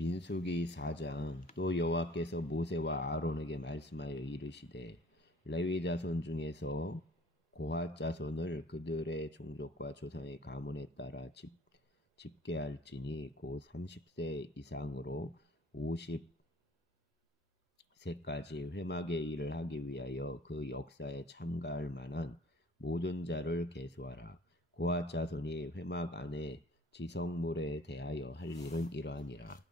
민수기 4장. 또 여호와께서 모세와 아론에게 말씀하여 이르시되 레위 자손 중에서 고핫 자손을 그들의 종족과 조상의 가문에 따라 집계할지니 곧 30세 이상으로 50세까지 회막의 일을 하기 위하여 그 역사에 참가할 만한 모든 자를 계수하라. 고핫 자손이 회막 안에 지성물에 대하여 할 일은 이러하니라.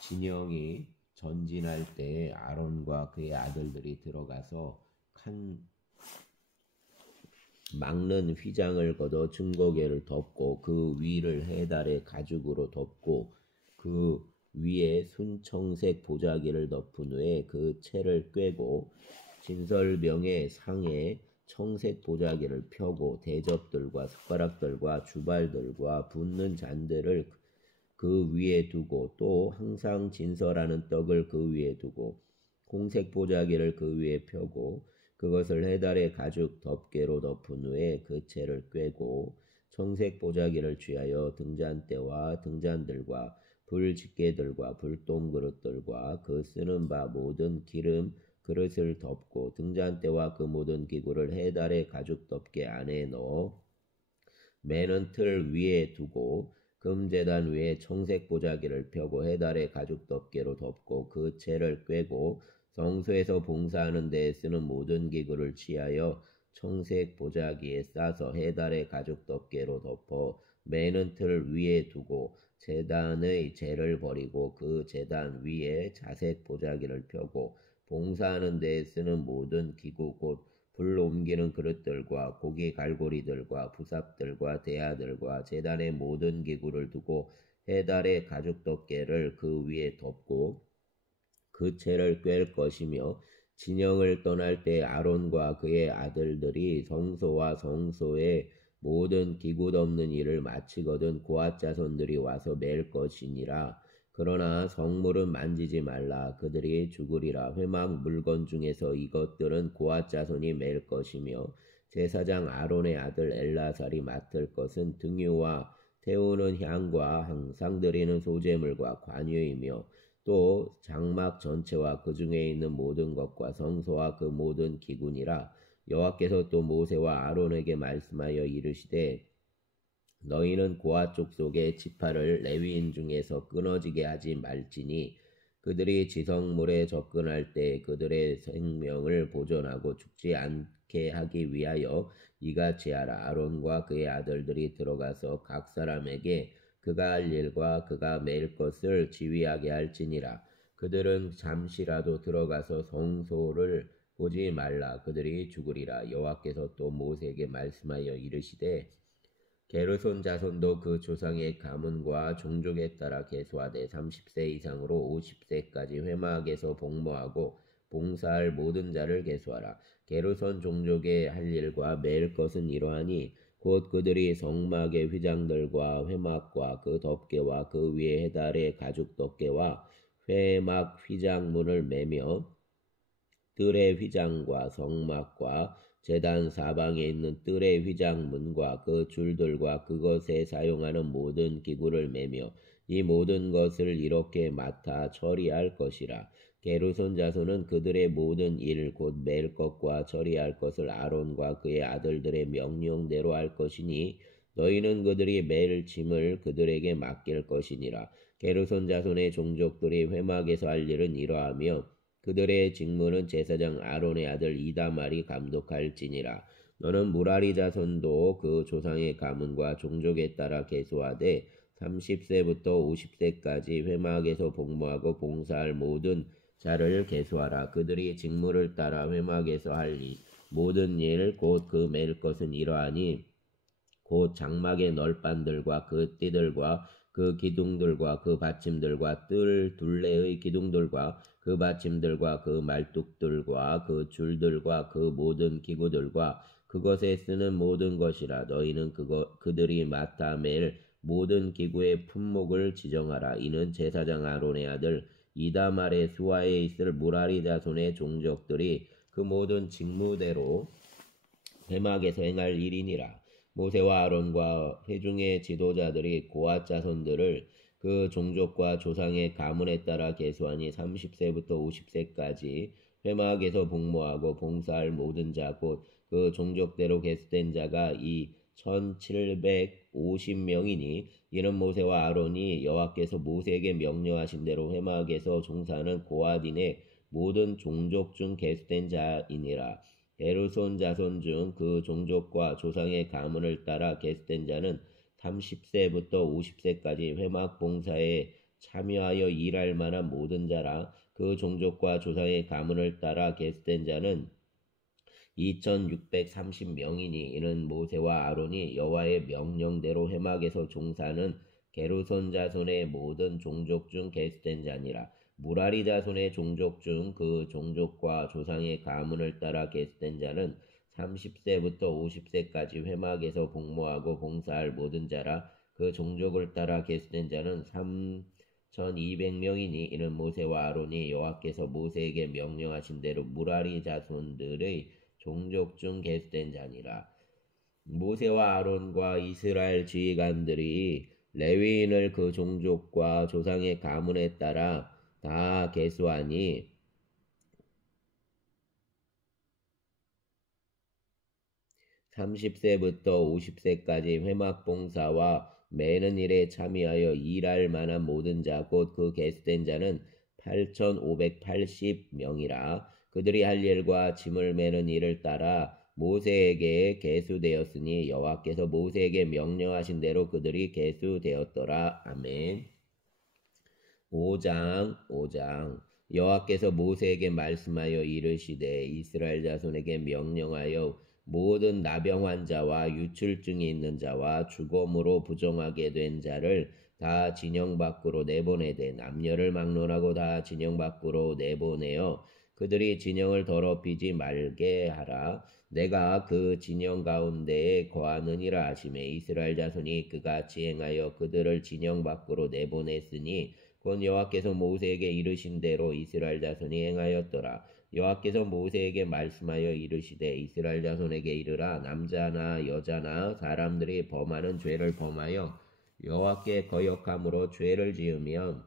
진영이 전진할 때 아론과 그의 아들들이 들어가서 막는 휘장을 걷어 증거궤를 덮고 그 위를 해달의 가죽으로 덮고 그 위에 순청색 보자기를 덮은 후에 그 채를 꿰고 진설병의 상에 청색 보자기를 펴고 대접들과 숟가락들과 주발들과 붓는 잔들을 그 위에 두고 또 항상 진설하는 떡을 그 위에 두고 홍색 보자기를 그 위에 펴고 그것을 해달의 가죽 덮개로 덮은 후에 그 채를 꿰고 청색 보자기를 취하여 등잔대와 등잔들과 불집게들과 불똥그릇들과 그 쓰는 바 모든 기름 그릇을 덮고 등잔대와 그 모든 기구를 해달의 가죽 덮개 안에 넣어 매는 틀 위에 두고 금제단 위에 청색 보자기를 펴고 해달의 가죽 덮개로 덮고 그 채를 꿰고 성소에서 봉사하는 데에 쓰는 모든 기구를 취하여 청색 보자기에 싸서 해달의 가죽 덮개로 덮어 매는 틀 위에 두고 제단의 재를 버리고 그 제단 위에 자색 보자기를 펴고 봉사하는 데에 쓰는 모든 기구 곧 불 옮기는 그릇들과 고기 갈고리들과 부삽들과 대야들과 제단의 모든 기구를 두고 해달의 가죽 덮개를 그 위에 덮고 그 채를 꿰을 것이며 진영을 떠날 때 아론과 그의 아들들이 성소와 성소의 모든 기구 덮는 일을 마치거든 고핫 자손들이 와서 맬 것이니라. 그러나 성물은 만지지 말라. 그들이 죽으리라. 회막 물건 중에서 이것들은 고핫 자손이 맬 것이며 제사장 아론의 아들 엘라살이 맡을 것은 등유와 태우는 향과 항상 드리는 소제물과 관유이며 또 장막 전체와 그 중에 있는 모든 것과 성소와 그 모든 기구니라. 여호와께서 또 모세와 아론에게 말씀하여 이르시되 너희는 고핫 족속의 지파를 레위인 중에서 끊어지게 하지 말지니 그들이 지성물에 접근할 때 그들의 생명을 보존하고 죽지 않게 하기 위하여 이같이 하라. 아론과 그의 아들들이 들어가서 각 사람에게 그가 할 일과 그가 맬 것을 지휘하게 할지니라. 그들은 잠시라도 들어가서 성소를 보지 말라. 그들이 죽으리라. 여호와께서 또 모세에게 말씀하여 이르시되 게르손 자손도 그 조상의 가문과 종족에 따라 계수하되 30세 이상으로 50세까지 회막에서 복무하고 봉사할 모든 자를 계수하라. 게르손 종족의 할 일과 맬 것은 이러하니 곧 그들이 성막의 휘장들과 회막과 그 덮개와 그 위에 해달의 가죽 덮개와 회막 휘장문을 매며 뜰의 휘장과 성막과 제단 사방에 있는 뜰의 휘장문과 그 줄들과 그것에 사용하는 모든 기구를 매며 이 모든 것을 이렇게 맡아 처리할 것이라. 게르손 자손은 그들의 모든 일 곧 맬 것과 처리할 것을 아론과 그의 아들들의 명령대로 할 것이니 너희는 그들이 맬 짐을 그들에게 맡길 것이니라. 게르손 자손의 종족들이 회막에서 할 일은 이러하며 그들의 직무는 제사장 아론의 아들 이다말이 감독할지니라. 너는 무라리 자손도 그 조상의 가문과 종족에 따라 계수하되 30세부터 50세까지 회막에서 복무하고 봉사할 모든 자를 계수하라. 그들이 직무를 따라 회막에서 할 모든 일 곧 그 맬 것은 이러하니 곧 장막의 널판들과 그 띠들과 그 기둥들과 그 받침들과 뜰 둘레의 기둥들과 그 받침들과 그 말뚝들과 그 줄들과 그 모든 기구들과 그것에 쓰는 모든 것이라. 너희는 그들이 맡아 맬 모든 기구의 품목을 지정하라. 이는 제사장 아론의 아들 이다말의 수하에 있을 무라리 자손의 종족들이 그 모든 직무대로 회막에서 행할 일이니라. 모세와 아론과 회중의 지도자들이 고핫 자손들을 그 종족과 조상의 가문에 따라 계수하니 30세부터 50세까지 회막에서 복무하고 봉사할 모든 자 곧 그 종족대로 계수된 자가 이 1750명이니 이는 모세와 아론이 여호와께서 모세에게 명령하신 대로 회막에서 종사하는 고아딘의 모든 종족 중 계수된 자이니라. 게르손 자손 중 그 종족과 조상의 가문을 따라 계수된 자는 30세부터 50세까지 회막 봉사에 참여하여 일할 만한 모든 자라. 그 종족과 조상의 가문을 따라 계수된 자는 2630명이니 이는 모세와 아론이 여호와의 명령대로 회막에서 종사하는 게르손 자손의 모든 종족 중 계수된 자니라. 무라리 자손의 종족 중 그 종족과 조상의 가문을 따라 계수된 자는 30세부터 50세까지 회막에서 복무하고 봉사할 모든 자라. 그 종족을 따라 계수된 자는 3200명이니 이는 모세와 아론이 여호와께서 모세에게 명령하신 대로 무라리 자손들의 종족 중 계수된 자니라. 모세와 아론과 이스라엘 지휘관들이 레위인을 그 종족과 조상의 가문에 따라 다 계수하니 30세부터 50세까지 회막 봉사와 매는 일에 참여하여 일할 만한 모든 자 곧 그 계수된 자는 8580명이라. 그들이 할 일과 짐을 매는 일을 따라 모세에게 계수되었으니 여호와께서 모세에게 명령하신 대로 그들이 계수되었더라. 아멘. 5장 여호와께서 모세에게 말씀하여 이르시되 이스라엘 자손에게 명령하여 모든 나병 환자와 유출증이 있는 자와 죽음으로 부정하게 된 자를 다 진영 밖으로 내보내되 남녀를 막론하고 다 진영 밖으로 내보내어 그들이 진영을 더럽히지 말게 하라. 내가 그 진영 가운데에 거하느니라 하시매 이스라엘 자손이 그같이 행하여 그들을 진영 밖으로 내보냈으니 곧 여호와께서 모세에게 이르신 대로 이스라엘 자손이 행하였더라. 여호와께서 모세에게 말씀하여 이르시되 이스라엘 자손에게 이르라. 남자나 여자나 사람들이 범하는 죄를 범하여 여호와께 거역함으로 죄를 지으면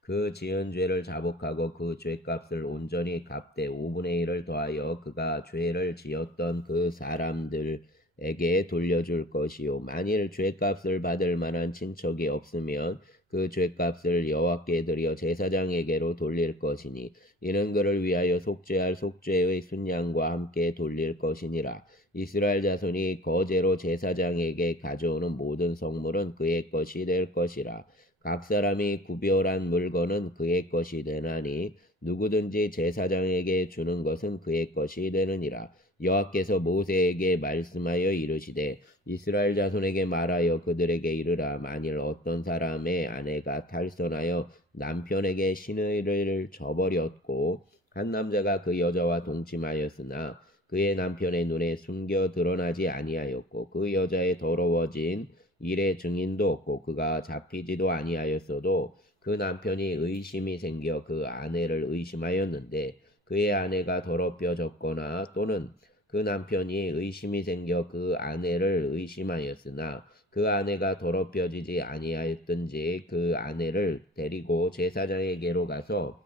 그 지은 죄를 자복하고 그 죄값을 온전히 갚되 5분의 1을 더하여 그가 죄를 지었던 그 사람들에게 돌려줄 것이요 만일 죄값을 받을 만한 친척이 없으면 그 죄값을 여호와께 드려 제사장에게로 돌릴 것이니 이는 그를 위하여 속죄할 속죄의 순양과 함께 돌릴 것이니라. 이스라엘 자손이 거제로 제사장에게 가져오는 모든 성물은 그의 것이 될 것이라. 각 사람이 구별한 물건은 그의 것이 되나니 누구든지 제사장에게 주는 것은 그의 것이 되느니라. 여호와께서 모세에게 말씀하여 이르시되 이스라엘 자손에게 말하여 그들에게 이르라. 만일 어떤 사람의 아내가 탈선하여 남편에게 신의를 저버렸고 한 남자가 그 여자와 동침하였으나 그의 남편의 눈에 숨겨 드러나지 아니하였고 그 여자의 더러워진 일의 증인도 없고 그가 잡히지도 아니하였어도 그 남편이 의심이 생겨 그 아내를 의심하였는데 그의 아내가 더럽혀졌거나 또는 그 남편이 의심이 생겨 그 아내를 의심하였으나 그 아내가 더럽혀지지 아니하였든지 그 아내를 데리고 제사장에게로 가서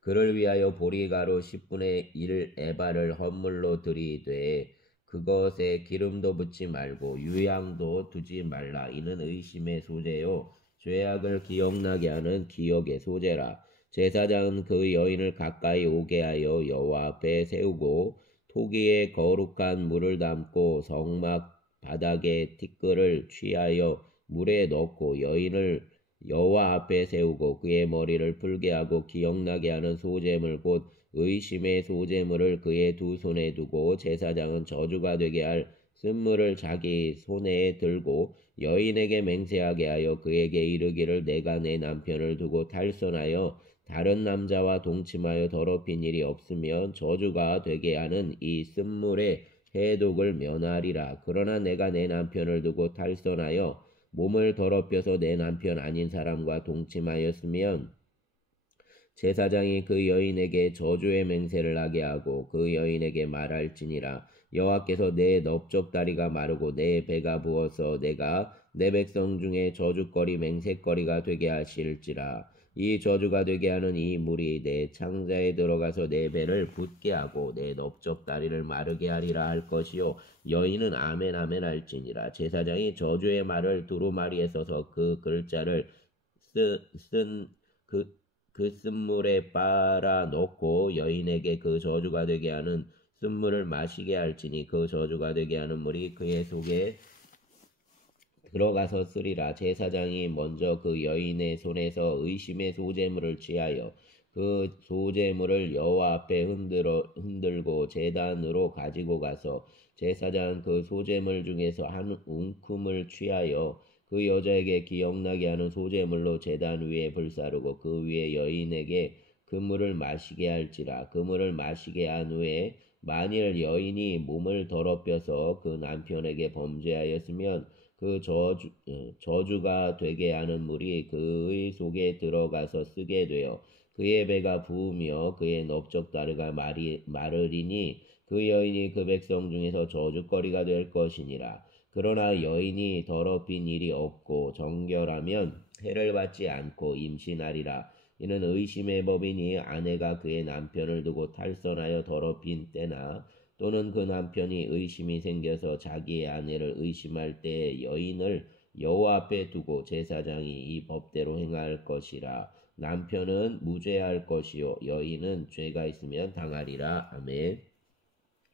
그를 위하여 보리가루 10분의 1 에바를 헌물로 드리되 그것에 기름도 붓지 말고 유향도 두지 말라. 이는 의심의 소재요 죄악을 기억나게 하는 기억의 소재라. 제사장은 그 여인을 가까이 오게 하여 여호와 앞에 세우고 토기에 거룩한 물을 담고 성막 바닥에 티끌을 취하여 물에 넣고 여인을 여호와 앞에 세우고 그의 머리를 풀게 하고 기억나게 하는 소재물 곧 의심의 소재물을 그의 두 손에 두고 제사장은 저주가 되게 할 쓴물을 자기 손에 들고 여인에게 맹세하게 하여 그에게 이르기를 내가 내 남편을 두고 탈선하여 다른 남자와 동침하여 더럽힌 일이 없으면 저주가 되게 하는 이 쓴물의 해독을 면하리라. 그러나 내가 내 남편을 두고 탈선하여 몸을 더럽혀서 내 남편 아닌 사람과 동침하였으면 제사장이 그 여인에게 저주의 맹세를 하게 하고 그 여인에게 말할지니라. 여호와께서 내 넓적다리가 마르고 내 배가 부어서 내가 내 백성 중에 저주거리 맹세거리가 되게 하실지라. 이 저주가 되게 하는 이 물이 내 창자에 들어가서 내 배를 붓게 하고 내 넓적다리를 마르게 하리라 할 것이요 여인은 아멘 아멘 할지니라. 제사장이 저주의 말을 두루마리에 써서 그 글자를 그 쓴물에 빨아 넣고 여인에게 그 저주가 되게 하는 쓴물을 마시게 할지니 그 저주가 되게 하는 물이 그의 속에 들어가서 쓰리라. 제사장이 먼저 그 여인의 손에서 의심의 소재물을 취하여 그 소재물을 여호와 앞에 흔들고 제단으로 가지고 가서 제사장은 그 소재물 중에서 한 웅큼을 취하여 그 여자에게 기억나게 하는 소재물로 제단 위에 불사르고 그 위에 여인에게 그 물을 마시게 할지라. 그 물을 마시게 한 후에 만일 여인이 몸을 더럽혀서 그 남편에게 범죄하였으면 그 저주가 되게 하는 물이 그의 속에 들어가서 쓰게 되어 그의 배가 부으며 그의 넓적다리가 마르리니 그 여인이 그 백성 중에서 저주거리가 될 것이니라. 그러나 여인이 더럽힌 일이 없고 정결하면 해를 받지 않고 임신하리라. 이는 의심의 법이니 아내가 그의 남편을 두고 탈선하여 더럽힌 때나 또는 그 남편이 의심이 생겨서 자기의 아내를 의심할 때에 여인을 여호와 앞에 두고 제사장이 이 법대로 행할 것이라. 남편은 무죄할 것이요 여인은 죄가 있으면 당하리라. 아멘.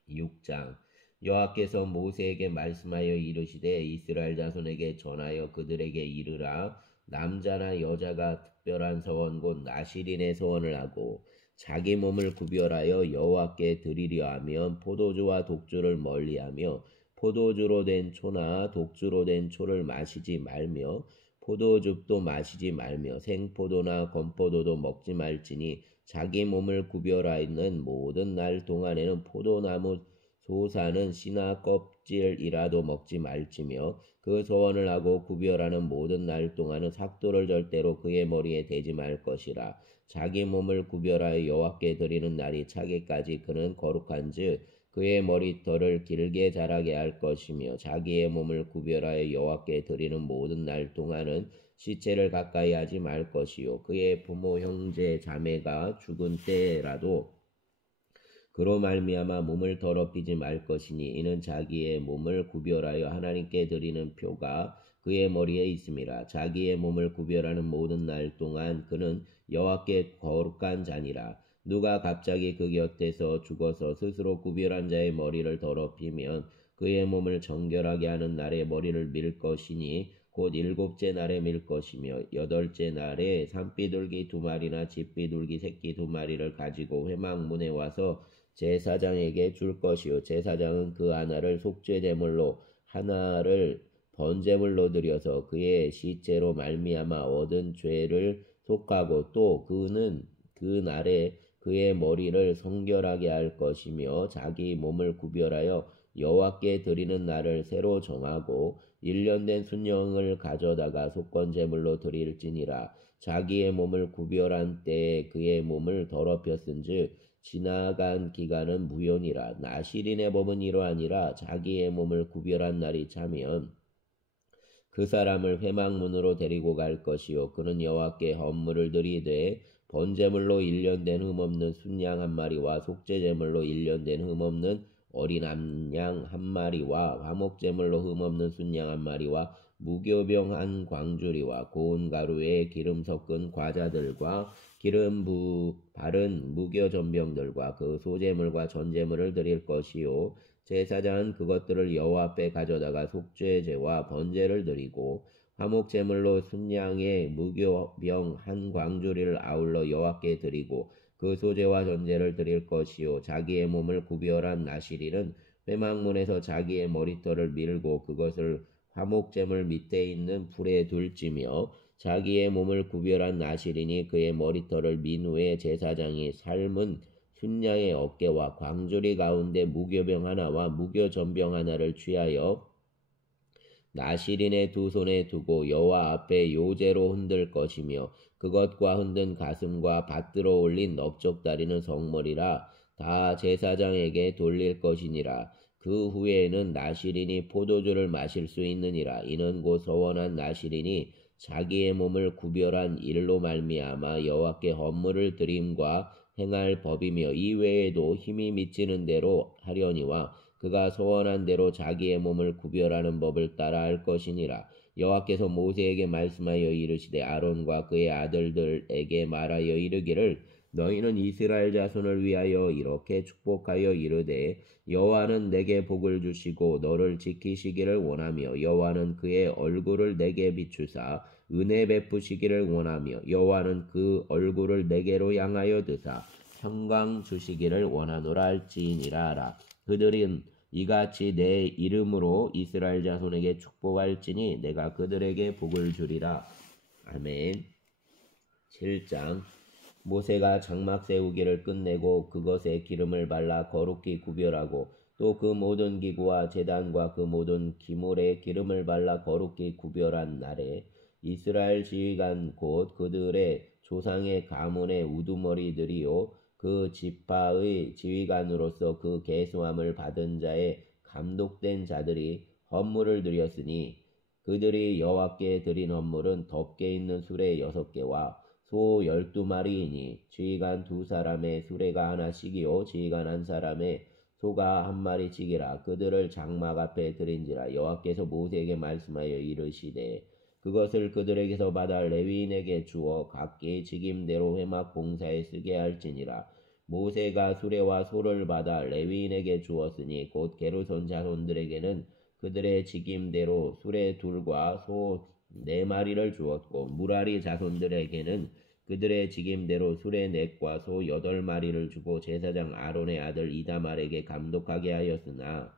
6장. 여호와께서 모세에게 말씀하여 이르시되 이스라엘 자손에게 전하여 그들에게 이르라. 남자나 여자가 특별한 서원 곧 나실인의 서원을 하고 자기 몸을 구별하여 여호와께 드리려 하면 포도주와 독주를 멀리하며 포도주로 된 초나 독주로 된 초를 마시지 말며 포도즙도 마시지 말며 생포도나 건포도도 먹지 말지니 자기 몸을 구별하는 모든 날 동안에는 포도나무 소사는 씨나 껍질이라도 먹지 말지며 그 소원을 하고 구별하는 모든 날 동안은 삭도를 절대로 그의 머리에 대지 말 것이라. 자기 몸을 구별하여 여호와께 드리는 날이 차기까지 그는 거룩한즉 그의 머리털을 길게 자라게 할 것이며 자기의 몸을 구별하여 여호와께 드리는 모든 날 동안은 시체를 가까이 하지 말 것이요 그의 부모 형제 자매가 죽은 때라도 그로 말미암아 몸을 더럽히지 말 것이니 이는 자기의 몸을 구별하여 하나님께 드리는 표가 그의 머리에 있음이라. 자기의 몸을 구별하는 모든 날 동안 그는 여호와께 거룩한 자니라. 누가 갑자기 그 곁에서 죽어서 스스로 구별한 자의 머리를 더럽히면 그의 몸을 정결하게 하는 날에 머리를 밀 것이니 곧 일곱째 날에 밀 것이며 여덟째 날에 산비둘기 2마리나 집비둘기 새끼 2마리를 가지고 회막문에 와서 제사장에게 줄 것이요 제사장은 그 하나를 속죄제물로 하나를 번제물로 드려서 그의 시체로 말미암아 얻은 죄를 속하고 또 그는 그 날에 그의 머리를 성결하게 할 것이며 자기 몸을 구별하여 여호와께 드리는 날을 새로 정하고 1년 된 순양을 가져다가 속건제물로 드릴지니라. 자기의 몸을 구별한 때에 그의 몸을 더럽혔은즉 지나간 기간은 무효니라. 나실인의 법은 이러하니라. 자기의 몸을 구별한 날이 차면 그 사람을 회막문으로 데리고 갈 것이요 그는 여호와께 헌물을 드리되 번제물로 1년 된 흠없는 순양 1마리와 속죄제물로 1년 된 흠없는 어린 암양 1마리와 화목제물로 흠없는 순양 1마리와 무교병 1광주리와 고운 가루에 기름 섞은 과자들과 기름 바른 무교전병들과 그 소제물과 전제물을 드릴 것이요 제사장은 그것들을 여호와 앞에 가져다가 속죄제와 번제를 드리고 화목제물로 순양의 무교병 1광주리를 아울러 여호와께 드리고 그 소제와 전제를 드릴 것이요 자기의 몸을 구별한 나실인은 회막문에서 자기의 머리털을 밀고 그것을 화목제물 밑에 있는 불에 둘지며 자기의 몸을 구별한 나실인이 그의 머리털을 민 후에 제사장이 삶은 순양의 어깨와 광주리 가운데 무교병 하나와 무교전병 하나를 취하여 나실인의 두 손에 두고 여호와 앞에 요제로 흔들 것이며 그것과 흔든 가슴과 받들어 올린 넓적다리는 성물이라 다 제사장에게 돌릴 것이니라. 그 후에는 나실인이 포도주를 마실 수 있느니라. 이는 곧 서원한 나실인이 자기의 몸을 구별한 일로 말미암아 여호와께 헌물을 드림과 행할 법이며 이외에도 힘이 미치는 대로 하려니와 그가 서원한 대로 자기의 몸을 구별하는 법을 따라 할 것이니라. 여호와께서 모세에게 말씀하여 이르시되 아론과 그의 아들들에게 말하여 이르기를 너희는 이스라엘 자손을 위하여 이렇게 축복하여 이르되 여호와는 내게 복을 주시고 너를 지키시기를 원하며 여호와는 그의 얼굴을 내게 비추사 은혜 베푸시기를 원하며 여호와는 그 얼굴을 내게로 향하여 드사 평강 주시기를 원하노라 할지니라 하라. 그들은 이같이 내 이름으로 이스라엘 자손에게 축복할지니 내가 그들에게 복을 주리라. 아멘. 7장. 모세가 장막 세우기를 끝내고 그것에 기름을 발라 거룩히 구별하고 또 그 모든 기구와 제단과 그 모든 기물에 기름을 발라 거룩히 구별한 날에 이스라엘 지휘관 곧 그들의 조상의 가문의 우두머리들이요 그 지파의 지휘관으로서 그 계수함을 받은 자의 감독된 자들이 헌물을 드렸으니 그들이 여호와께 드린 헌물은 덮개 있는 수레 6개와 소 12마리이니 지휘관 2사람의 수레가 하나씩이요 지휘관 1사람의 소가 1마리씩이라. 그들을 장막 앞에 드린지라. 여호와께서 모세에게 말씀하여 이르시되 그것을 그들에게서 받아 레위인에게 주어 각기 직임대로 회막 봉사에 쓰게 할지니라. 모세가 수레와 소를 받아 레위인에게 주었으니 곧 게르손 자손들에게는 그들의 직임대로 수레 2과 소 4마리를 주었고 무라리 자손들에게는 그들의 직임대로 수레 4과 소 8마리를 주고 제사장 아론의 아들 이다말에게 감독하게 하였으나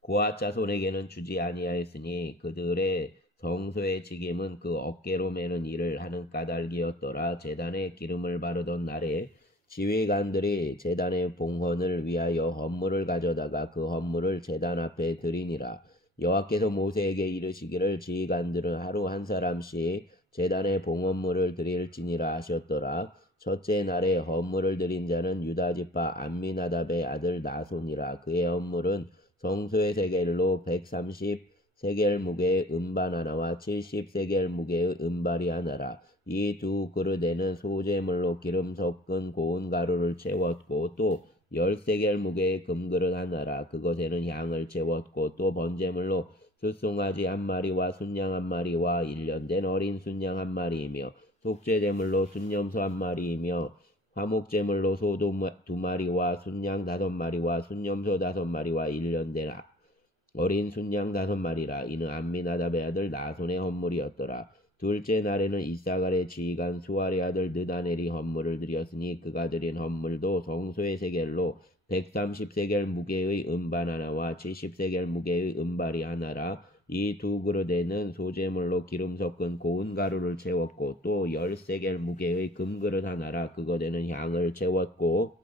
고앗 자손에게는 주지 아니하였으니 그들의 성소의 직임은 그 어깨로 매는 일을 하는 까닭이었더라. 제단에 기름을 바르던 날에 지휘관들이 제단의 봉헌을 위하여 헌물을 가져다가 그 헌물을 제단 앞에 드리니라. 여호와께서 모세에게 이르시기를 지휘관들은 하루 1사람씩 제단의 봉헌물을 드릴지니라 하셨더라. 첫째 날에 헌물을 드린 자는 유다지파 암미나답의 아들 나손이라. 그의 헌물은 성소의 세겔로 130세겔 무게의 은반 하나와 70세겔 무게의 은발이 하나라. 이 2그릇에는 소재물로 기름 섞은 고운 가루를 채웠고 또 10세겔 무게의 금그릇 하나라. 그것에는 향을 채웠고 또 번제물로 숫송아지 1마리와 순양 1마리와 1년된 어린 순양 1마리이며 속죄제물로 순염소 1마리이며 화목제물로 소 2마리와 순양 5마리와 순염소 5마리와 1년된 어린 순양 5마리라. 이는 암미나답의 아들 나손의 헌물이었더라. 둘째 날에는 이사갈의 지휘관 수알의 아들 느다넬이 헌물을 드렸으니 그가 드린 헌물도 성소의 세겔로 130세겔 무게의 은반 하나와 70세겔 무게의 은발이 하나라. 이 2그릇에는 소재물로 기름 섞은 고운 가루를 채웠고 또 10세겔 무게의 금그릇 하나라. 그것에는 향을 채웠고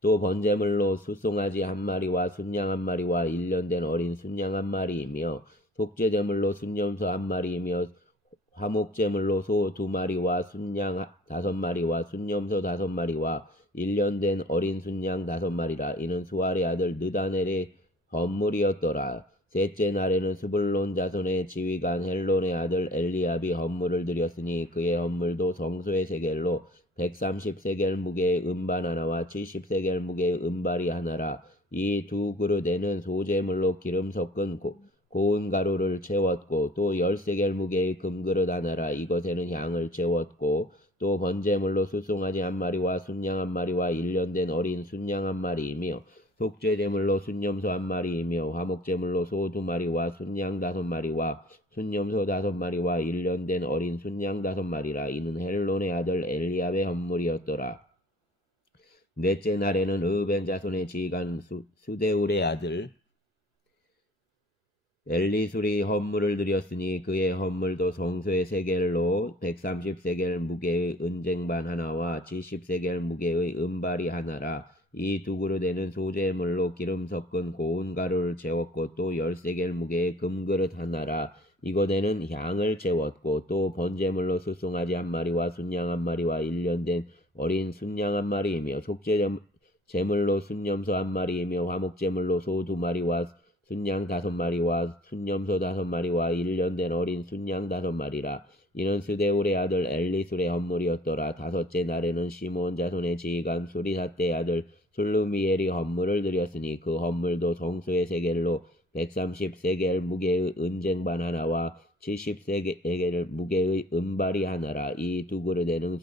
또 번제물로 숫송아지 1마리와 순양 1마리와 1년된 어린 순양 1마리이며 속죄제물로 순염소 1마리이며 화목제물로 소 2마리와 순양 5마리와 순염소 5마리와 1년된 어린 순양 5마리라. 이는 수알의 아들 느다넬의 헌물이었더라. 셋째 날에는 스불론 자손의 지휘관 헬론의 아들 엘리압이 헌물을 드렸으니 그의 헌물도 성소의 세겔로 130세겔 무게의 은반 하나와 70세겔 무게의 은발이 하나라. 이 2그릇에는 소재물로 기름 섞은 고운 가루를 채웠고 또 10세겔 무게의 금그릇 하나라. 이것에는 향을 채웠고 또 번제물로 숫송아지 1마리와 순양 1마리와 1년된 어린 순양 1마리이며 속죄제물로 순염소 1마리이며 화목제물로 소 2마리와 순양 5마리와 순염소 5마리와 1년된 어린 순양 5마리라. 이는 헬론의 아들 엘리압의 헌물이었더라. 넷째 날에는 르우벤 자손의 지휘관 수데울의 아들 엘리술이 헌물을 드렸으니 그의 헌물도 성소의 세겔로 130세겔 무게의 은쟁반 하나와 70세겔 무게의 은발이 하나라. 이 2그릇에는 소재물로 기름 섞은 고운 가루를 채웠고 또 10세겔 무게의 금그릇 하나라. 이것에는 향을 채웠고 또 번제물로 숫송아지 1마리와 순양 1마리와 1년된 어린 순양 1마리이며 제물로 순염소 1마리이며 화목제물로 소 2마리와 순양 5마리와 순염소 5마리와 1년 된 어린 순양 5마리라. 이는 스데울의 아들 엘리술의 헌물이었더라. 다섯째 날에는 시므온 자손의 지휘관 수리사떼의 아들 술루미엘이 헌물을 드렸으니 그 헌물도 성소의 세겔로 130세겔 무게의 은쟁반 하나와 70세겔 무게의 은발이 하나라. 이 두 그릇에는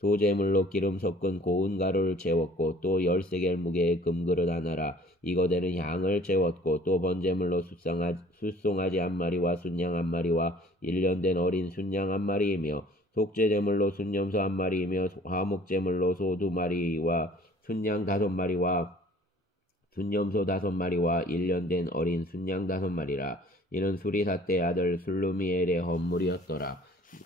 소재물로 기름 섞은 고운 가루를 채웠고 또 10세겔 무게의 금그릇 하나라. 이거대는 향을 채웠고 또 번제물로 숫송아지 1마리와 순양 1마리와 1년 된 어린 순양 1마리이며 속죄제물로 순염소 1마리이며 화목제물로 소 2마리와 순양 5마리와 순염소 5마리와 1년 된 어린 순양 5마리라. 이는 수리사떼의 아들 술루미엘의 헌물이었더라.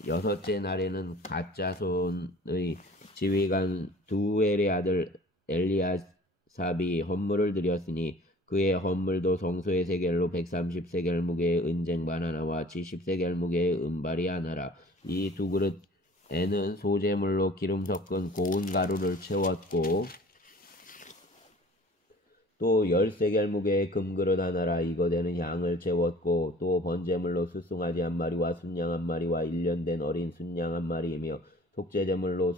여섯째 날에는 갓자손의 지휘관 두엘의 아들 엘리아삽이 헌물을 드렸으니 그의 헌물도 성소의 세겔로 130세겔 무게의 은쟁반 하나와 70세겔 무게의 은발이 하나라. 이 두 그릇에는 소재물로 기름 섞은 고운 가루를 채웠고 또 10세겔 무게의 금그릇 하나라. 이거대는 향을 채웠고 또 번제물로 숫송아지 1마리와 순양 1마리와 1년 된 어린 순양 1마리이며 속죄제물로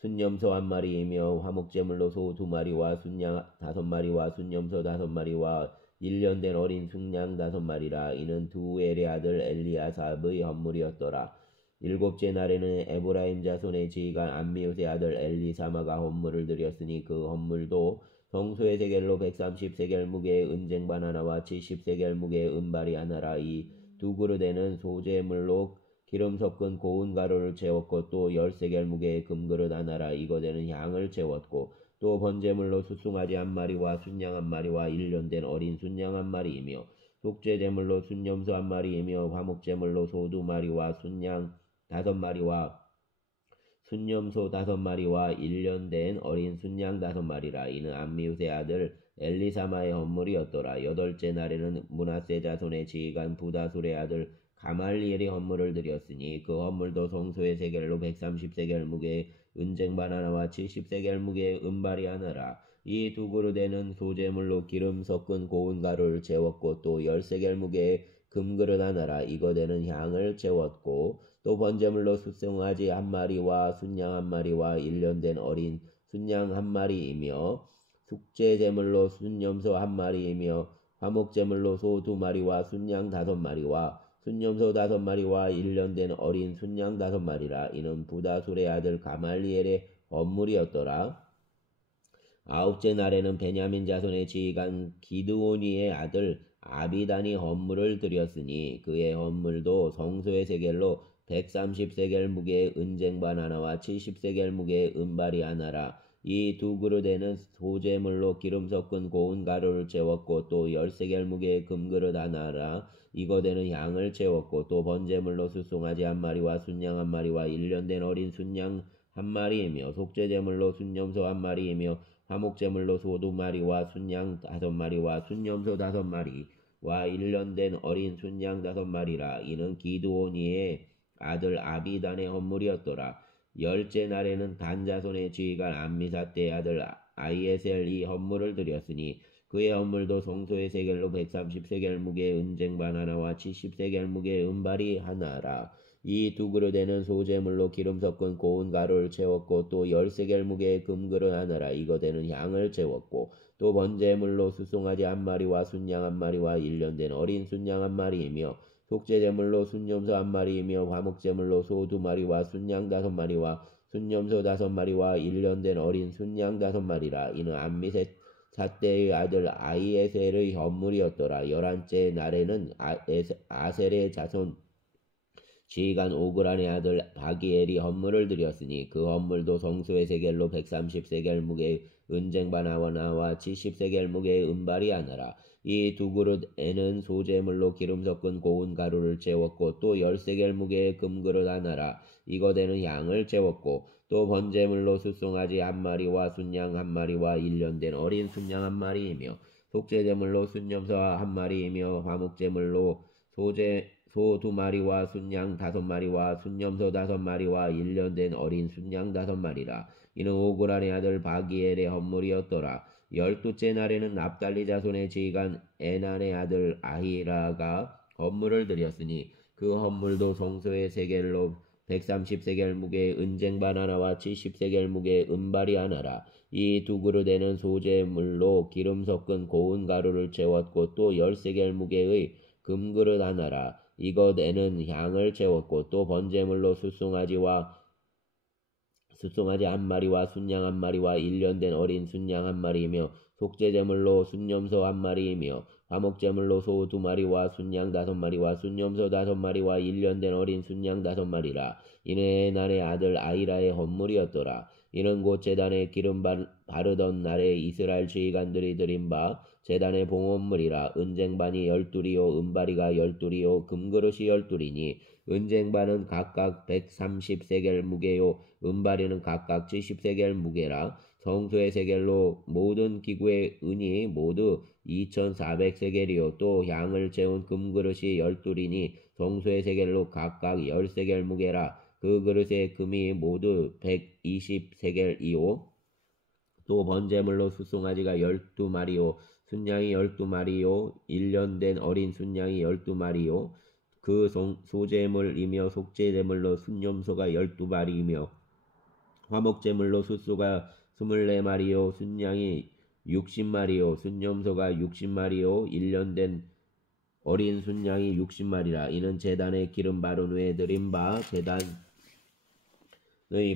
순염소 1마리이며 화목제물로 소 2마리와 순양 5마리와 순염소 5마리와 1년 된 어린 순양 5마리라. 이는 두엘의 아들 엘리아삽의 헌물이었더라. 일곱째 날에는 에브라임 자손의 지휘관 암미웃의 아들 엘리사마가 헌물을 드렸으니 그 헌물도 성소의 세겔로 130세겔 무게의 은쟁반 하나와 70세겔 무게의 은발이 하나라. 이 두 그릇에는 소재물로 기름 섞은 고운 가루를 채웠고 또 10세겔 무게의 금그릇 하나라. 이거대는 향을 채웠고 또 번제물로 숫송아지 1마리와 순양 1마리와 1년 된 어린 순양 1마리이며 속죄제물로 순염소 1마리이며 화목제물로 소 2마리와 순양 5마리와 순염소 5마리와 1년 된 어린 순양 5마리라. 이는 암미웃의 아들 엘리사마의 헌물이었더라. 여덟째 날에는 므낫세 자손의 지휘관 부다술의 아들 가말리엘이 헌물을 드렸으니 그 헌물도 성소의 세겔로 130세겔 무게의 은쟁반 하나와 70세겔 무게의 은발이 하나라. 이 두 그릇에는 소재물로 기름 섞은 고운 가루를 채웠고 또 10세겔 무게의 금그릇 하나라. 이거대는 향을 채웠고 또 번제물로 숫송아지 1마리와 순양 1마리와 1년 된 어린 순양 1마리이며 속죄제물로 순염소 1마리이며 화목제물로 소 2마리와 순양 5마리와 순염소 5마리와 1년 된 어린 순양 5마리라. 이는 부다술의 아들 가말리엘의 헌물이었더라. 아홉째 날에는 베냐민 자손의 지휘관 기드오니의 아들 아비단이 헌물을 드렸으니 그의 헌물도 성소의 세겔로 130세겔 무게의 은쟁반 하나와 70세겔 무게의 은발이 하나라. 이 두 그릇에는 소재물로 기름 섞은 고운 가루를 채웠고 또 10세겔 무게의 금그릇 하나라. 이거대는 향을 채웠고 또 번제물로 숫송아지 1마리와 순양 1마리와 1년 된 어린 순양 1마리이며 속죄제물로 순염소 1마리이며 화목제물로 소 2마리와 순양 5마리와 순염소 5마리와 1년 된 어린 순양 5마리라. 이는 기드오니의 아들 아비단의 헌물이었더라. 열째 날에는 단 자손의 지휘관 암미사떼의 아들 아이에셀이 헌물을 드렸으니 그의 헌물도 성소의 세겔로 130세겔 무게의 은쟁반 하나와 70세겔 무게의 은발이 하나라. 이 두 그릇에는 소재물로 기름 섞은 고운 가루를 채웠고 또 10세겔 무게의 금그릇 하나라. 이거대는 향을 채웠고 또 번제물로 숫송아지 1마리와 순양 1마리와 1년 된 어린 순양 1마리이며 속죄제물로 순염소 1마리이며 화목제물로 소 2마리와 순양 5마리와 순염소 5마리와 1년 된 어린 순양 5마리라. 이는 암미사떼의 아들 아이에셀의 헌물이었더라. 11째 날에는 아셀의 자손 지휘관 오그란의 아들 바기엘이 헌물을 드렸으니 그 헌물도 성소의 세겔로 130세겔 무게의 은쟁반 하나와 70세겔 무게의 은발이 하나라. 이 두 그릇에는 소재물로 기름 섞은 고운 가루를 채웠고 또 10세겔 무게의 금그릇 하나라. 이거대는 향을 채웠고 또 번제물로 숫송아지 1마리와 순양 1마리와 1년 된 어린 순양 1마리이며 속죄제물로 순염소 1마리이며 화목제물로 소 2마리와 순양 5마리와 순염소 5마리와 1년 된 어린 순양 5마리라. 이는 오그란의 아들 바기엘의 헌물이었더라. 12째 날에는 납달리 자손의 지휘관 에난의 아들 아히라가 헌물을 드렸으니 그 헌물도 성소의 세겔로 130세겔 무게의 은쟁반 하나와 70세겔 무게의 은발이 하나라. 이 2그릇에는 소재물로 기름 섞은 고운 가루를 채웠고 또 10세겔 무게의 금그릇 하나라. 이것에는 향을 채웠고 또 번제물로 숫송아지 1마리와 순양 1마리와 1년 된 어린 순양 1마리이며 속죄제물로 순염소 1마리이며 화목제물로 소 2마리와 순양 5마리와 순염소 5마리와 1년 된 어린 순양 5마리라. 이는 에난의 아들 아히라의 헌물이었더라. 이는 곧 제단에 기름 바르던 날에 이스라엘 지휘관들이 드린 바 제단의 봉헌물이라. 은쟁반이 12이요 은바리가 12이요 금그릇이 12이니 은쟁반은 각각 130세겔 무게요 은바리는 각각 70세겔 무게라. 성소의 세겔로 모든 기구의 은이 모두 2400세겔이요 또 향을 채운 금그릇이 12이니 성소의 세겔로 각각 10세겔 무게라. 그 그릇의 금이 모두 120세겔이요 또 번제물로 숫송아지가 12마리요 순양이 12마리요 1년 된 어린 순양이 12마리요 그 소제물이며 속죄제물로 순염소가 12마리이며 화목제물로 숫소가 24마리요 순양이 60마리요 순염소가 60마리요 1년 된 어린 순양이 60마리라. 이는 제단에 기름 바른 후에 드린 바 제단의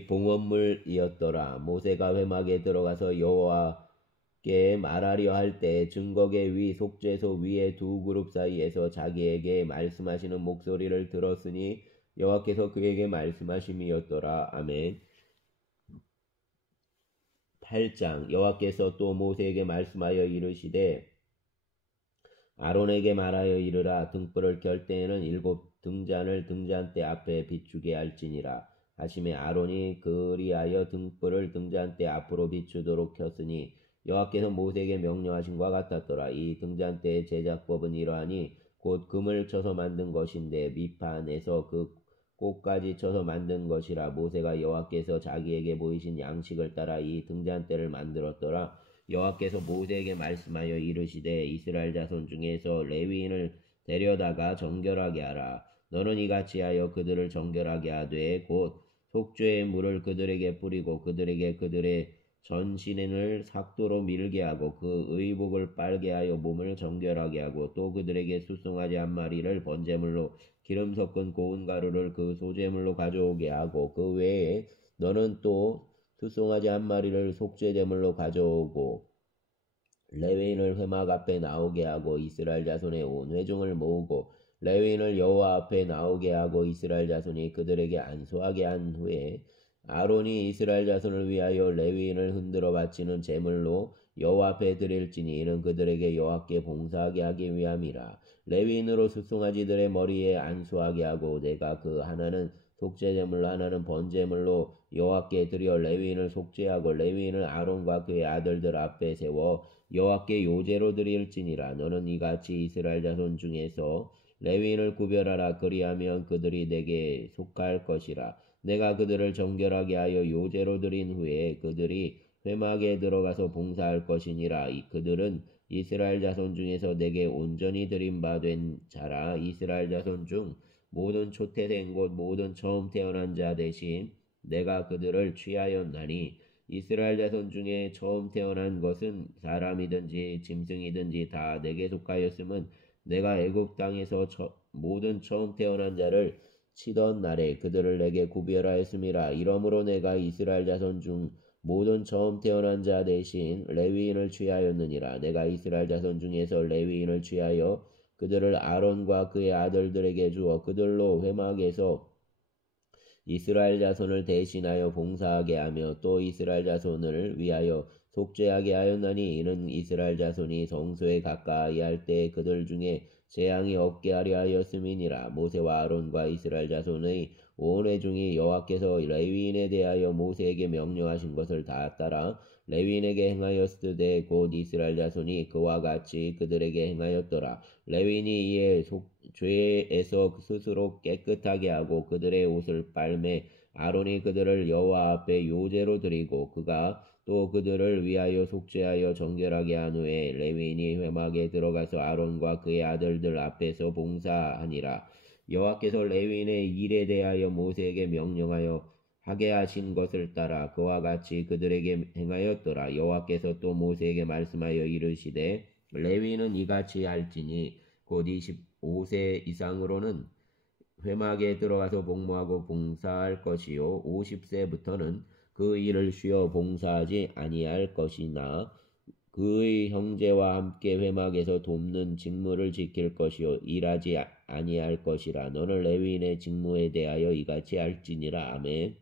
봉헌물이었더라. 모세가 회막에 들어가서 여호와께 말하려 할 때 증거계 위 속죄소 위에 2그룹 사이에서 자기에게 말씀하시는 목소리를 들었으니 여호와께서 그에게 말씀하심이었더라. 아멘. 8장. 여호와께서 또 모세에게 말씀하여 이르시되 아론에게 말하여 이르라. 등불을 켤 때에는 7 등잔을 등잔대 앞에 비추게 할지니라 하시매 아론이 그리하여 등불을 등잔대 앞으로 비추도록 켰으니 여호와께서 모세에게 명령하신 것 같았더라. 이 등잔대의 제작법은 이러하니 곧 금을 쳐서 만든 것인데 밑판에서 그 꽃까지 쳐서 만든 것이라. 모세가 여호와께서 자기에게 보이신 양식을 따라 이 등잔대를 만들었더라. 여호와께서 모세에게 말씀하여 이르시되 이스라엘 자손 중에서 레위인을 데려다가 정결하게 하라. 너는 이같이 하여 그들을 정결하게 하되 곧 속죄의 물을 그들에게 뿌리고 그들에게 그들의 전신을 삭도로 밀게 하고 그 의복을 빨게 하여 몸을 정결하게 하고 또 그들에게 숫송아지 1마리를 번제물로 기름 섞은 고운 가루를 그 소제물로 가져오게 하고 그 외에 너는 또 숫송아지 1마리를 속죄제물로 가져오고 레위인을 회막 앞에 나오게 하고 이스라엘 자손의 온 회중을 모으고 레위인을 여호와 앞에 나오게 하고 이스라엘 자손이 그들에게 안수하게 한 후에 아론이 이스라엘 자손을 위하여 레위인을 흔들어 바치는 제물로 여호와 앞에 드릴지니 이는 그들에게 여호와께 봉사하게 하기 위함이라. 레위인으로 숫송아지들의 머리에 안수하게 하고 내가 그 하나는 속죄제물로 하나는 번제물로 여호와께 드려 레위인을 속죄하고 레위인을 아론과 그의 아들들 앞에 세워 여호와께 요제로 드릴지니라. 너는 이같이 이스라엘 자손 중에서 레위인을 구별하라. 그리하면 그들이 내게 속할 것이라. 내가 그들을 정결하게 하여 요제로 드린 후에 그들이 회막에 들어가서 봉사할 것이니라. 그들은 이스라엘 자손 중에서 내게 온전히 드린 바 된 자라. 이스라엘 자손 중 모든 초태생 곧 모든 처음 태어난 자 대신 내가 그들을 취하였나니 이스라엘 자손 중에 처음 태어난 것은 사람이든지 짐승이든지 다 내게 속하였음은 내가 애굽 땅에서 모든 처음 태어난 자를 치던 날에 그들을 내게 구별하였음이라. 이러므로 내가 이스라엘 자손 중 모든 처음 태어난 자 대신 레위인을 취하였느니라. 내가 이스라엘 자손 중에서 레위인을 취하여 그들을 아론과 그의 아들들에게 주어 그들로 회막에서 이스라엘 자손을 대신하여 봉사하게 하며 또 이스라엘 자손을 위하여 속죄하게 하였나니 이는 이스라엘 자손이 성소에 가까이 할 때 그들 중에 재앙이 없게 하려 하였음이니라. 모세와 아론과 이스라엘 자손의 온 회중이 여호와께서 레위인에 대하여 모세에게 명령하신 것을 다 따라 레위인에게 행하였으되 곧 이스라엘 자손이 그와 같이 그들에게 행하였더라. 레위인이 이에 죄에서 스스로 깨끗하게 하고 그들의 옷을 빨매 아론이 그들을 여호와 앞에 요제로 드리고 그가 또 그들을 위하여 속죄하여 정결하게 한 후에 레위인이 회막에 들어가서 아론과 그의 아들들 앞에서 봉사하니라. 여호와께서 레위인의 일에 대하여 모세에게 명령하여 하게 하신 것을 따라 그와 같이 그들에게 행하였더라. 여호와께서 또 모세에게 말씀하여 이르시되 레위인은 이같이 할지니 곧 25세 이상으로는 회막에 들어가서 복무하고 봉사할 것이요 50세부터는 그 일을 쉬어 봉사하지 아니할 것이나 그의 형제와 함께 회막에서 돕는 직무를 지킬 것이요 일하지 아니할 것이라. 너는 레위인의 직무에 대하여 이같이 할지니라. 아멘.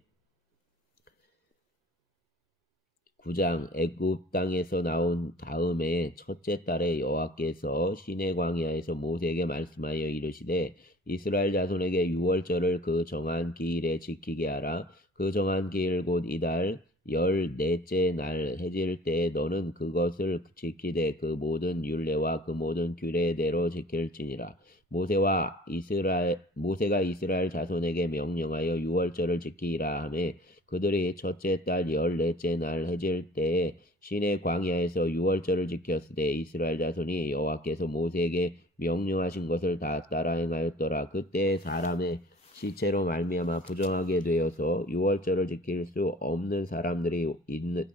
9장 애굽 땅에서 나온 다음에 첫째 달에 여호와께서 시내 광야에서 모세에게 말씀하여 이르시되 이스라엘 자손에게 유월절을 그 정한 기일에 지키게 하라. 그 정한 기일 곧 이달 14째 날 해질 때에 너는 그것을 지키되 그 모든 율례와 그 모든 규례대로 지킬지니라. 모세가 이스라엘 자손에게 명령하여 유월절을 지키라 하매 그들이 첫째 달 14째 날 해질 때에 시내 광야에서 유월절을 지켰으되 이스라엘 자손이 여호와께서 모세에게 명령하신 것을 다 따라 행하였더라. 그때 사람의 시체로 말미암아 부정하게 되어서 유월절을 지킬 수 없는 사람들이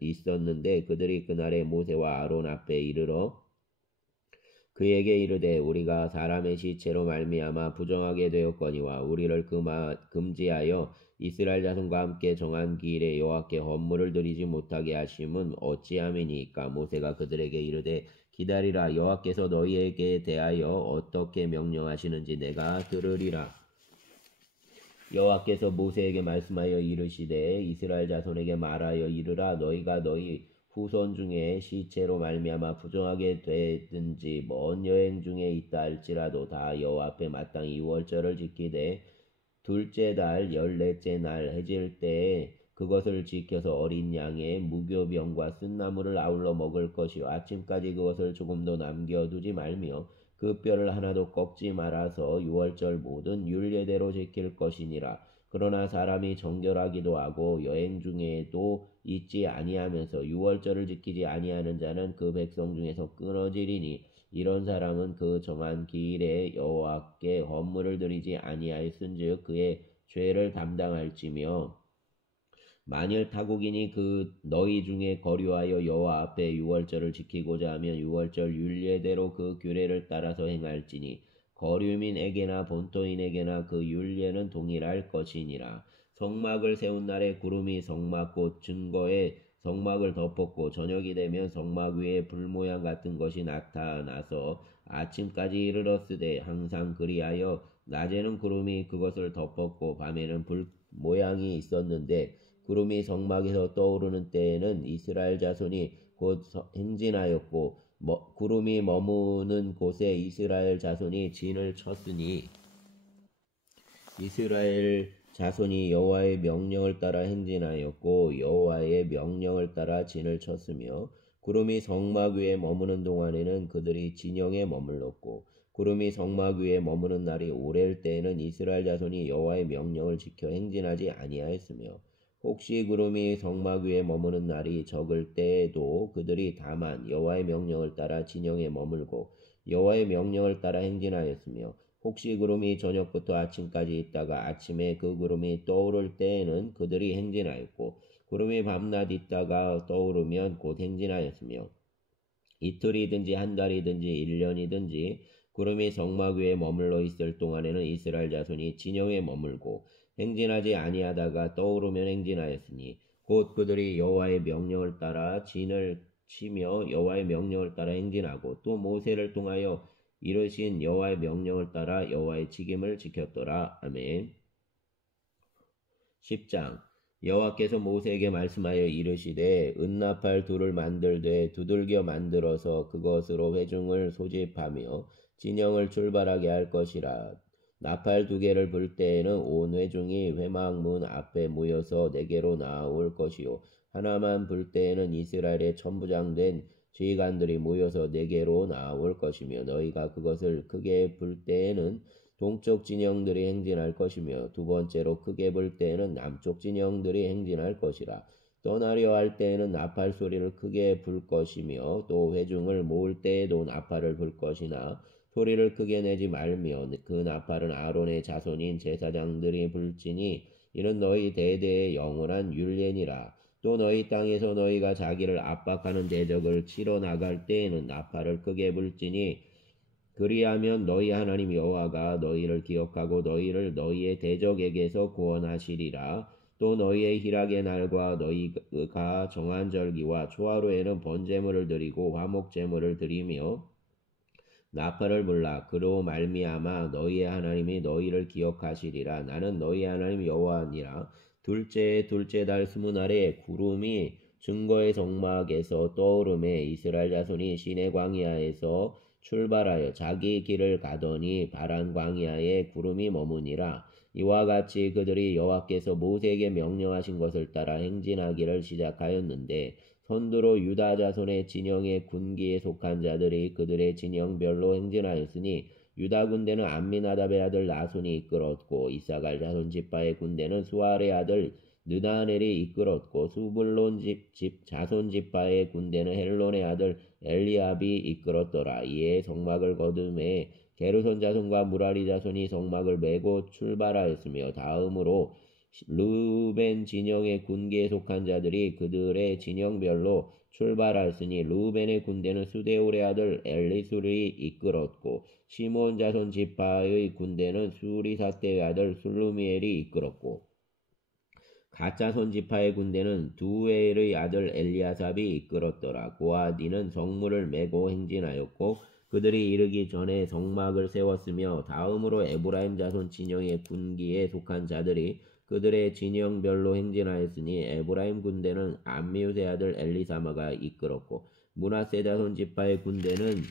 있었는데 그들이 그날에 모세와 아론 앞에 이르러 그에게 이르되 우리가 사람의 시체로 말미암아 부정하게 되었거니와 우리를 금지하여 이스라엘 자손과 함께 정한 기일에 여호와께 헌물을 드리지 못하게 하심은 어찌함이니까. 모세가 그들에게 이르되 기다리라. 여호와께서 너희에게 대하여 어떻게 명령하시는지 내가 들으리라. 여호와께서 모세에게 말씀하여 이르시되 이스라엘 자손에게 말하여 이르라. 너희가 너희 후손 중에 시체로 말미암아 부정하게 되든지 먼 여행 중에 있다 할지라도 다 여호와 앞에 마땅히 유월절을 지키되 둘째 달 14째 날 해질 때에 그것을 지켜서 어린 양의 무교병과 쓴나물을 아울러 먹을 것이요 아침까지 그것을 조금도 남겨두지 말며 그 뼈를 하나도 꺾지 말아서 유월절 모든 율례대로 지킬 것이니라. 그러나 사람이 정결하기도 하고 여행 중에도 있지 아니하면서 유월절을 지키지 아니하는 자는 그 백성 중에서 끊어지리니 이런 사람은 그 정한 기일에 여호와께 헌물을 드리지 아니하였은즉 그의 죄를 담당할지며 만일 타국인이 그 너희 중에 거류하여 여호와 앞에 유월절을 지키고자 하면 유월절 율례대로 그 규례를 따라서 행할지니 거류민에게나 본토인에게나 그 율례는 동일할 것이니라. 성막을 세운 날에 구름이 성막 곧 증거에 성막을 덮었고 저녁이 되면 성막 위에 불 모양 같은 것이 나타나서 아침까지 이르렀으되 항상 그리하여 낮에는 구름이 그것을 덮었고 밤에는 불 모양이 있었는데 구름이 성막에서 떠오르는 때에는 이스라엘 자손이 곧 행진하였고 구름이 머무는 곳에 이스라엘 자손이 진을 쳤으니 이스라엘 자손이 여호와의 명령을 따라 행진하였고 여호와의 명령을 따라 진을 쳤으며 구름이 성막 위에 머무는 동안에는 그들이 진영에 머물렀고 구름이 성막 위에 머무는 날이 오래일 때에는 이스라엘 자손이 여호와의 명령을 지켜 행진하지 아니하였으며 혹시 구름이 성막 위에 머무는 날이 적을 때에도 그들이 다만 여호와의 명령을 따라 진영에 머물고 여호와의 명령을 따라 행진하였으며 혹시 구름이 저녁부터 아침까지 있다가 아침에 그 구름이 떠오를 때에는 그들이 행진하였고 구름이 밤낮 있다가 떠오르면 곧 행진하였으며 이틀이든지 한 달이든지 1년이든지 구름이 성막 위에 머물러 있을 동안에는 이스라엘 자손이 진영에 머물고 행진하지 아니하다가 떠오르면 행진하였으니 곧 그들이 여호와의 명령을 따라 진을 치며 여호와의 명령을 따라 행진하고 또 모세를 통하여 이르신 여호와의 명령을 따라 여호와의 직임을 지켰더라. 아멘. 10장 여호와께서 모세에게 말씀하여 이르시되 은나팔 둘을 만들되 두들겨 만들어서 그것으로 회중을 소집하며 진영을 출발하게 할 것이라. 나팔 2개를 불 때에는 온 회중이 회막 문 앞에 모여서 내게로 나올 것이요 하나만 불 때에는 이스라엘의 천부장된 지휘관들이 모여서 네게로 나올 것이며 너희가 그것을 크게 불 때에는 동쪽 진영들이 행진할 것이며 두 번째로 크게 불 때에는 남쪽 진영들이 행진할 것이라. 떠나려 할 때에는 나팔 소리를 크게 불 것이며 또 회중을 모을 때에도 나팔을 불 것이나 소리를 크게 내지 말며 그 나팔은 아론의 자손인 제사장들이 불지니 이는 너희 대대의 영원한 율례니라. 또 너희 땅에서 너희가 자기를 압박하는 대적을 치러 나갈 때에는 나팔을 크게 불지니 그리하면 너희 하나님 여호와가 너희를 기억하고 너희를 너희의 대적에게서 구원하시리라. 또 너희의 희락의 날과 너희가 정한 절기와 초하루에는 번제물을 드리고 화목제물을 드리며 나팔을 불라. 그로 말미암아 너희의 하나님이 너희를 기억하시리라. 나는 너희 하나님 여호와니라. 둘째 달 20날에 구름이 증거의 성막에서 떠오르매 이스라엘 자손이 시내 광야에서 출발하여 자기 길을 가더니 바란 광야에 구름이 머무니라. 이와 같이 그들이 여호와께서 모세에게 명령하신 것을 따라 행진하기를 시작하였는데 선두로 유다 자손의 진영의 군기에 속한 자들이 그들의 진영별로 행진하였으니 유다 군대는 암미나답의 아들 나손이 이끌었고 이사갈 자손 지파의 군대는 수알의 아들 느다넬이 이끌었고 수불론 자손 지파의 군대는 헬론의 아들 엘리압이 이끌었더라. 이에 성막을 거두매 게르손 자손과 무라리 자손이 성막을 메고 출발하였으며 다음으로 르우벤 진영의 군기에 속한 자들이 그들의 진영별로 출발하였으니 르우벤의 군대는 수데올의 아들 엘리술이 이끌었고 시몬 자손 지파의 군대는 수리사떼의 아들 술루미엘이 이끌었고 갓자손 지파의 군대는 두엘의 아들 엘리아삽이 이끌었더라. 고아디는 성문을 메고 행진하였고 그들이 이르기 전에 성막을 세웠으며 다음으로 에브라임 자손 진영의 군기에 속한 자들이 그들의 진영별로 행진하였으니 에브라임 군대는 암미우스의 아들 엘리사마가 이끌었고 므낫세 자손 지파의 군대는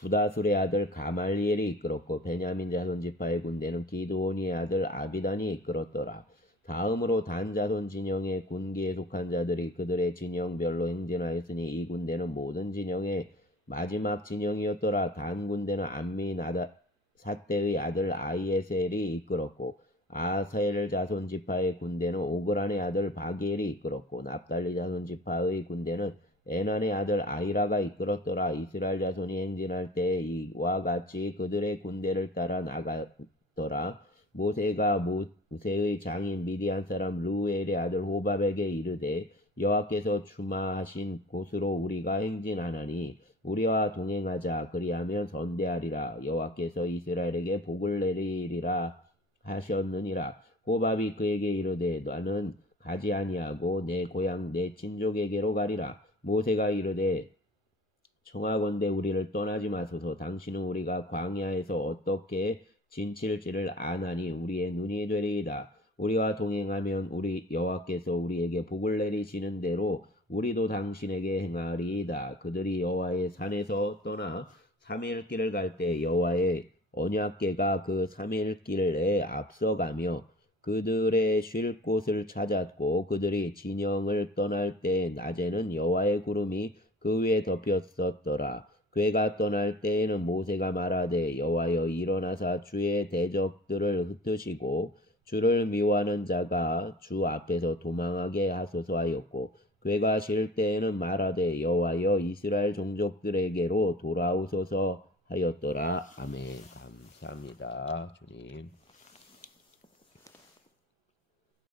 부다술의 아들 가말리엘이 이끌었고 베냐민 자손 지파의 군대는 기드오니의 아들 아비단이 이끌었더라. 다음으로 단 자손 진영의 군기에 속한 자들이 그들의 진영별로 행진하였으니 이 군대는 모든 진영의 마지막 진영이었더라. 단 군대는 암미사떼의 아들 아이에셀이 이끌었고 아셀 자손 지파의 군대는 오그란의 아들 바기엘이 이끌었고 납달리 자손 지파의 군대는 에난의 아들 아이라가 이끌었더라. 이스라엘 자손이 행진할 때 이와 같이 그들의 군대를 따라 나가더라. 모세가 모세의 장인 미디안 사람 르우엘의 아들 호밥에게 이르되 여호와께서 추마하신 곳으로 우리가 행진하나니 우리와 동행하자. 그리하면 선대하리라. 여호와께서 이스라엘에게 복을 내리리라 하셨느니라. 호밥이 그에게 이르되 나는 가지 아니하고 내 고향 내 친족에게로 가리라. 모세가 이르되 청하건대 우리를 떠나지 마소서. 당신은 우리가 광야에서 어떻게 진칠지를 아나니 우리의 눈이 되리이다. 우리와 동행하면 우리 여호와께서 우리에게 복을 내리시는 대로 우리도 당신에게 행하리이다. 그들이 여호와의 산에서 떠나 3일 길을 갈 때 여호와의 언약궤가 그 3일 길에 앞서가며 그들의 쉴 곳을 찾았고 그들이 진영을 떠날 때 낮에는 여호와의 구름이 그 위에 덮였었더라. 궤가 떠날 때에는 모세가 말하되 여호와여 일어나사 주의 대적들을 흩으시고 주를 미워하는 자가 주 앞에서 도망하게 하소서 하였고 궤가 쉴 때에는 말하되 여호와여 이스라엘 종족들에게로 돌아오소서 하였더라. 아멘. 감사합니다. 주님.